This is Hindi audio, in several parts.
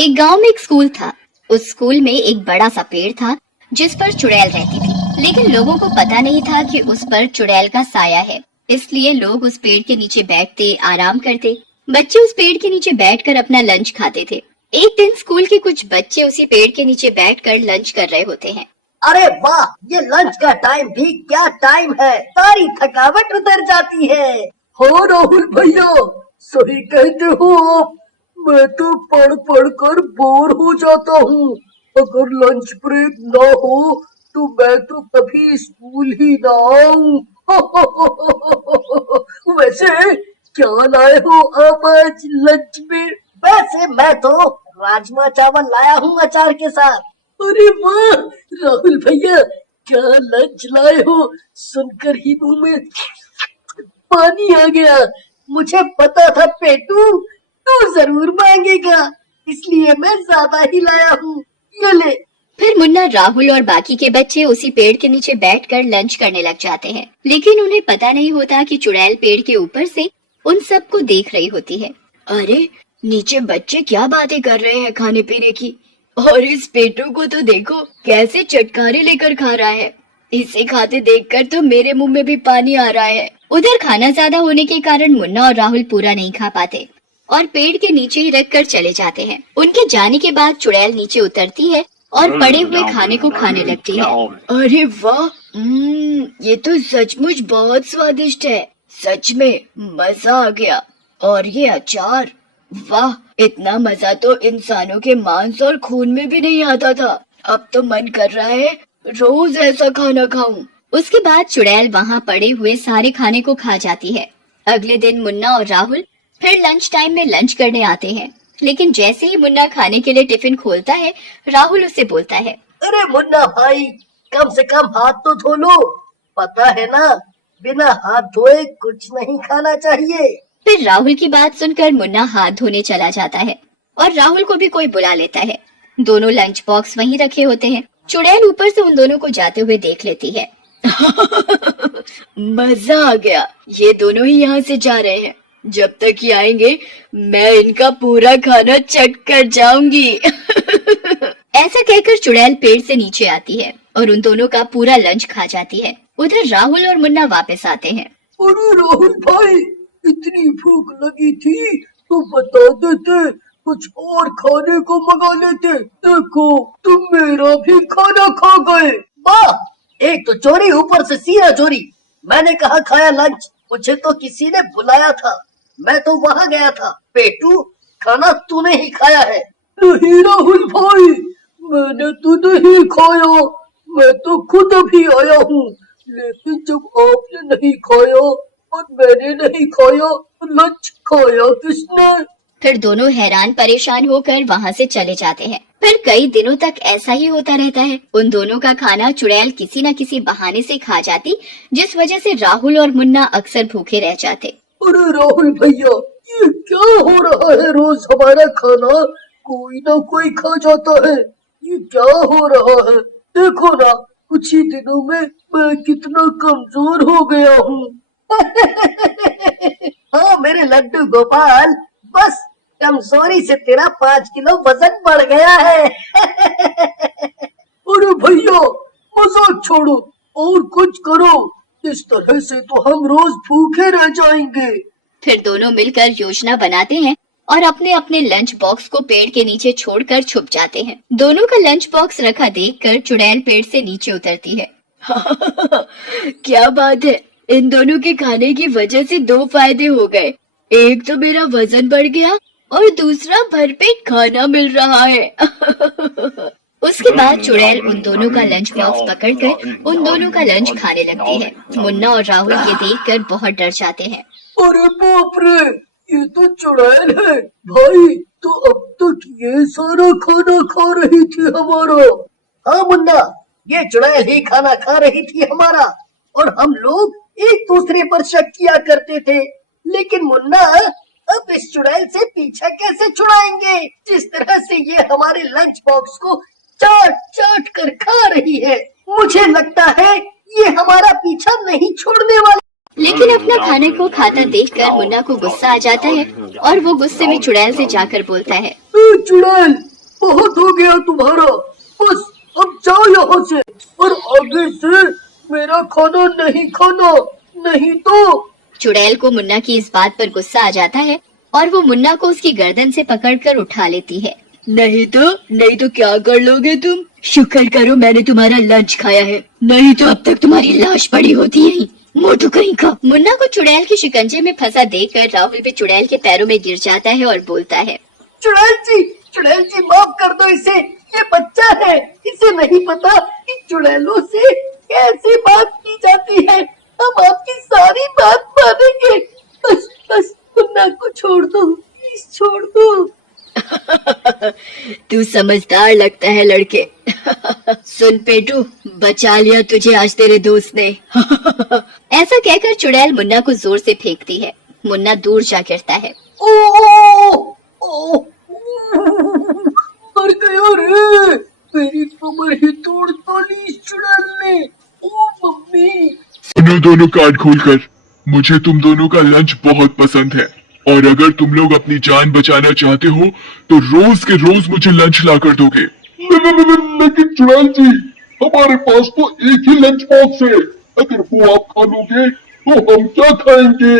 एक गांव में एक स्कूल था। उस स्कूल में एक बड़ा सा पेड़ था जिस पर चुड़ैल रहती थी, लेकिन लोगों को पता नहीं था कि उस पर चुड़ैल का साया है। इसलिए लोग उस पेड़ के नीचे बैठते, आराम करते। बच्चे उस पेड़ के नीचे बैठकर अपना लंच खाते थे। एक दिन स्कूल के कुछ बच्चे उसी पेड़ के नीचे बैठकर लंच कर रहे होते हैं। अरे वाह, ये लंच का टाइम भी क्या टाइम है, सारी थकावट उतर जाती है। हाँ राहुल भैया, सही कहते हो आप। मैं तो पढ़ पढ़ कर बोर हो जाता हूँ। अगर लंच ब्रेक ना हो तो मैं तो कभी स्कूल ही ना आऊँ। वैसे क्या लाए हो आप आज लंच में? वैसे मैं तो राजमा चावल लाया हूँ अचार के साथ। अरे वाह राहुल भैया, क्या लंच लाए हो, सुनकर ही मुंह में पानी आ गया। मुझे पता था पेटू तू जरूर मांगेगा, इसलिए मैं ज्यादा ही लाया हूँ। ये ले। फिर मुन्ना, राहुल और बाकी के बच्चे उसी पेड़ के नीचे बैठकर लंच करने लग जाते हैं, लेकिन उन्हें पता नहीं होता कि चुड़ैल पेड़ के ऊपर से उन सबको देख रही होती है। अरे नीचे बच्चे क्या बातें कर रहे हैं खाने पीने की, और इस पेटू को तो देखो कैसे चटकारे लेकर खा रहा है। इसे खाते देखकर तो मेरे मुंह में भी पानी आ रहा है। उधर खाना ज्यादा होने के कारण मुन्ना और राहुल पूरा नहीं खा पाते और पेड़ के नीचे ही रखकर चले जाते हैं। उनके जाने के बाद चुड़ैल नीचे उतरती है और पड़े हुए खाने को खाने लगती है। अरे वाह, ये तो सचमुच बहुत स्वादिष्ट है। सच में मजा आ गया। और ये अचार, वाह, इतना मजा तो इंसानों के मांस और खून में भी नहीं आता था। अब तो मन कर रहा है रोज ऐसा खाना खाऊं। उसके बाद चुड़ैल वहाँ पड़े हुए सारे खाने को खा जाती है। अगले दिन मुन्ना और राहुल फिर लंच टाइम में लंच करने आते हैं, लेकिन जैसे ही मुन्ना खाने के लिए टिफिन खोलता है, राहुल उसे बोलता है, अरे मुन्ना भाई, कम से कम हाथ तो धो लो। पता है ना, बिना हाथ धोए कुछ नहीं खाना चाहिए। फिर राहुल की बात सुनकर मुन्ना हाथ धोने चला जाता है और राहुल को भी कोई बुला लेता है। दोनों लंच बॉक्स वहीं रखे होते हैं। चुड़ैल ऊपर से उन दोनों को जाते हुए देख लेती है। मजा आ गया, ये दोनों ही यहाँ से जा रहे हैं। जब तक ये आएंगे मैं इनका पूरा खाना चट कर जाऊंगी। ऐसा कहकर चुड़ैल पेड़ से नीचे आती है और उन दोनों का पूरा लंच खा जाती है। उधर राहुल और मुन्ना वापस आते हैं। अरे राहुल भाई, इतनी भूख लगी थी तो बता देते, कुछ और खाने को मंगा लेते। देखो तुम मेरा भी खाना खा गए। वाह, एक तो चोरी, ऊपर से सीधा चोरी। मैंने कहा खाया लंच, मुझे तो किसी ने बुलाया था, मैं तो वहाँ गया था। पेटू, खाना तूने ही खाया है। नहीं राहुल भाई, मैंने तो नहीं खाया, मैं तो खुद अभी आया हूँ। लेकिन जब आपने नहीं खाया और मैंने नहीं खाया, लंच खाया किसने? फिर दोनों हैरान परेशान होकर वहाँ से चले जाते हैं। फिर कई दिनों तक ऐसा ही होता रहता है। उन दोनों का खाना चुड़ैल किसी न किसी बहाने से खा जाती, जिस वजह से राहुल और मुन्ना अक्सर भूखे रह जाते। अरे राहुल भैया, ये क्या हो रहा है? रोज हमारा खाना कोई ना कोई खा जाता है। ये क्या हो रहा है? देखो ना, कुछ ही दिनों में मैं कितना कमजोर हो गया हूँ। हाँ मेरे लड्डू गोपाल, बस कमजोरी से तेरा 5 किलो वजन बढ़ गया है। अरे भैया, मजाक छोड़ो और कुछ करो, इस तरह से तो हम रोज भूखे रह जाएंगे। फिर दोनों मिलकर योजना बनाते हैं और अपने अपने लंच बॉक्स को पेड़ के नीचे छोड़कर छुप जाते हैं। दोनों का लंच बॉक्स रखा देखकर चुड़ैल पेड़ से नीचे उतरती है। क्या बात है, इन दोनों के खाने की वजह से 2 फायदे हो गए। एक तो मेरा वजन बढ़ गया और दूसरा भरपेट खाना मिल रहा है। उसके बाद चुड़ैल उन दोनों का लंच बॉक्स पकड़कर उन दोनों का लंच खाने लगती है। मुन्ना और राहुल ये देखकर बहुत डर जाते हैं। अरे बाप रे, ये तो चुड़ैल है भाई, तो अब तक ये सारा खाना खा रही थी हमारा। हाँ मुन्ना, ये चुड़ैल ही खाना खा रही थी हमारा, और हम लोग एक दूसरे पर शक किया करते थे। लेकिन मुन्ना, अब इस चुड़ैल से पीछा कैसे छुड़ाएंगे? जिस तरह से ये हमारे लंच बॉक्स को चाट चाट कर खा रही है, मुझे लगता है ये हमारा पीछा नहीं छोड़ने वाली। लेकिन अपना खाने को खाता देखकर मुन्ना को गुस्सा आ जाता है और वो गुस्से में चुड़ैल से जाकर बोलता है, चुड़ैल, बहुत हो गया तुम्हारा, बस अब जाओ यहाँ से, और आगे से मेरा खाना नहीं खाना, नहीं तो। चुड़ैल को मुन्ना की इस बात पर गुस्सा आ जाता है और वो मुन्ना को उसकी गर्दन से पकड़कर उठा लेती है। नहीं तो क्या कर लोगे तुम? शुक्र करो मैंने तुम्हारा लंच खाया है, नहीं तो अब तक तुम्हारी लाश पड़ी होती है मोटू कहीं का। मुन्ना को चुड़ैल के शिकंजे में फंसा देखकर राहुल भी चुड़ैल के पैरों में गिर जाता है और बोलता है, चुड़ैल जी माफ कर दो इसे, ये बच्चा है, इसे नहीं पता कि चुड़ैलों से कैसे बात की जाती है। हम आपकी सारी बात मानेंगे, बस बस मुन्ना को छोड़ दो, प्लीज छोड़ दो। तू समझदार लगता है लड़के। सुन पेटू, बचा लिया तुझे आज तेरे दोस्त ने। ऐसा कहकर चुड़ैल मुन्ना को जोर से फेंकती है। मुन्ना दूर जा गिरता है। ओ, मर गया रे, मेरी कमर ही तोड़ डाली इस चुड़ैल ने। ओ मम्मी। सुनो दोनों कान खोलकर, मुझे तुम दोनों का लंच बहुत पसंद है और अगर तुम लोग अपनी जान बचाना चाहते हो तो रोज के रोज मुझे लंच ला कर दोगे। लेकिन चुड़ैल जी, हमारे पास तो एक ही लंच बॉक्स है, अगर वो आप खा लोगे तो हम क्या खाएंगे?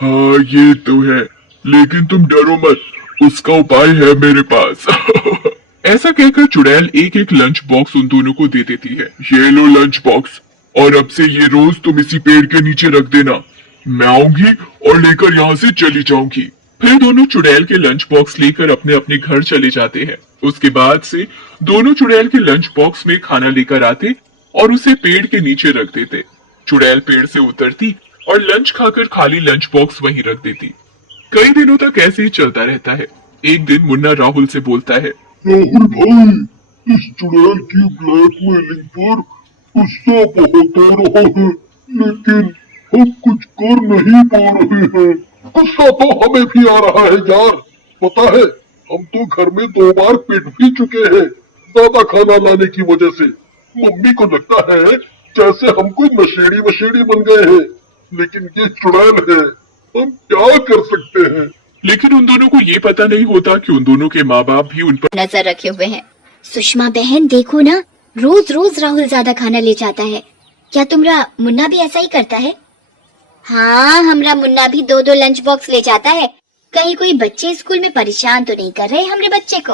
हाँ ये तो है, लेकिन तुम डरो मत, उसका उपाय है मेरे पास। ऐसा कहकर चुड़ैल एक एक लंच बॉक्स उन दोनों को दे देती है। ये लो लंच बॉक्स, और अब से ये रोज तुम इसी पेड़ के नीचे रख देना, मैं आऊंगी और लेकर यहाँ से चली जाऊंगी। फिर दोनों चुड़ैल के लंच बॉक्स लेकर अपने अपने घर चले जाते हैं। उसके बाद से दोनों चुड़ैल के लंच बॉक्स में खाना लेकर आते और उसे पेड़ के नीचे रख देते। चुड़ैल पेड़ से उतरती और लंच खाकर खाली लंच बॉक्स वहीं रख देती। कई दिनों तक ऐसे ही चलता रहता है। एक दिन मुन्ना राहुल से बोलता है, राहुल भाई, इस चुड़ैल की ब्लैकमेलिंग पर गुस्सा बहुत आ रहा है, लेकिन हम कुछ कर नहीं पा रहे हैं। गुस्सा तो हमें भी आ रहा है यार, पता है हम तो घर में 2 बार पिट भी चुके हैं ज्यादा खाना लाने की वजह से। मम्मी को लगता है जैसे हम कोई नशेड़ी वशेड़ी बन गए हैं, लेकिन ये चुड़ैल है, हम क्या कर सकते हैं। लेकिन उन दोनों को ये पता नहीं होता कि उन दोनों के माँ बाप भी उन पर नजर रखे हुए हैं। सुषमा बहन देखो ना, रोज रोज राहुल ज्यादा खाना ले जाता है। क्या तुम्हारा मुन्ना भी ऐसा ही करता है? हाँ, हमारा मुन्ना भी 2-2 लंच बॉक्स ले जाता है। कहीं कोई बच्चे स्कूल में परेशान तो नहीं कर रहे हमरे बच्चे को?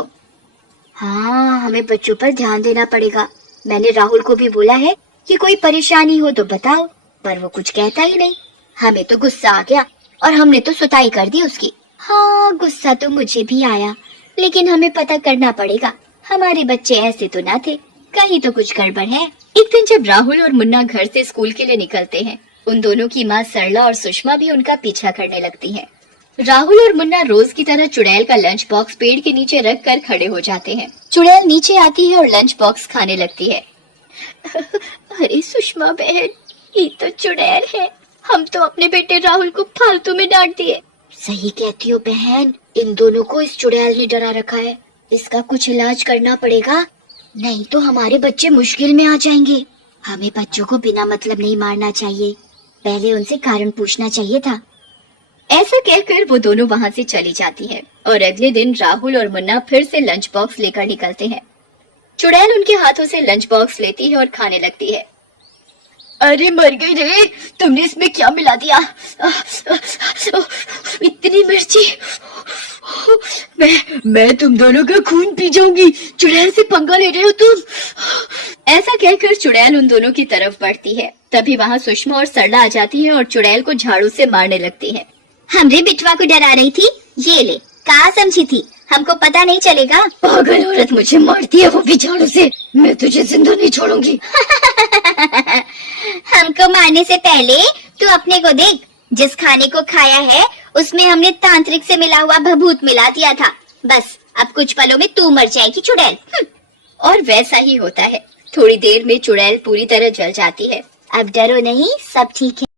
हाँ, हमें बच्चों पर ध्यान देना पड़ेगा। मैंने राहुल को भी बोला है कि कोई परेशानी हो तो बताओ, पर वो कुछ कहता ही नहीं। हमें तो गुस्सा आ गया और हमने तो सुताई कर दी उसकी। हाँ, गुस्सा तो मुझे भी आया, लेकिन हमें पता करना पड़ेगा, हमारे बच्चे ऐसे तो ना थे, कहीं तो कुछ गड़बड़ है। एक दिन जब राहुल और मुन्ना घर से स्कूल के लिए निकलते हैं, उन दोनों की माँ सरला और सुषमा भी उनका पीछा करने लगती हैं। राहुल और मुन्ना रोज की तरह चुड़ैल का लंच बॉक्स पेड़ के नीचे रख कर खड़े हो जाते हैं। चुड़ैल नीचे आती है और लंच बॉक्स खाने लगती है। अरे सुषमा बहन, ये तो चुड़ैल है, हम तो अपने बेटे राहुल को फालतू में डांट दिए। सही कहती हो बहन, इन दोनों को इस चुड़ैल ने डरा रखा है। इसका कुछ इलाज करना पड़ेगा, नहीं तो हमारे बच्चे मुश्किल में आ जाएंगे। हमें बच्चों को बिना मतलब नहीं मारना चाहिए, पहले उनसे कारण पूछना चाहिए था। ऐसा कहकर वो दोनों वहाँ से चली जाती है और अगले दिन राहुल और मुन्ना फिर से लंच बॉक्स लेकर निकलते हैं। चुड़ैल उनके हाथों से लंच बॉक्स लेती है और खाने लगती है। अरे मर गई रे, तुमने इसमें क्या मिला दिया? इतनी मिर्ची, मैं तुम दोनों का खून पी जाऊंगी। चुड़ैल से पंगा ले रहे हो तुम? ऐसा कहकर चुड़ैल उन दोनों की तरफ बढ़ती है। तभी वहाँ सुषमा और सरला आ जाती है और चुड़ैल को झाड़ू से मारने लगती है। हमरे बिटवा को डरा रही थी, ये ले, कहाँ समझी थी, हमको पता नहीं चलेगा। पागल औरत, मुझे मारती है वो भी झाड़ू से, मैं तुझे जिंदा नहीं छोड़ूंगी। हमको मारने से पहले तू अपने को देख, जिस खाने को खाया है उसमें हमने तांत्रिक से मिला हुआ भभूत मिला दिया था। बस अब कुछ पलों में तू मर जाएगी चुड़ैल। और वैसा ही होता है। थोड़ी देर में चुड़ैल पूरी तरह जल जाती है। अब डरो नहीं, सब ठीक है।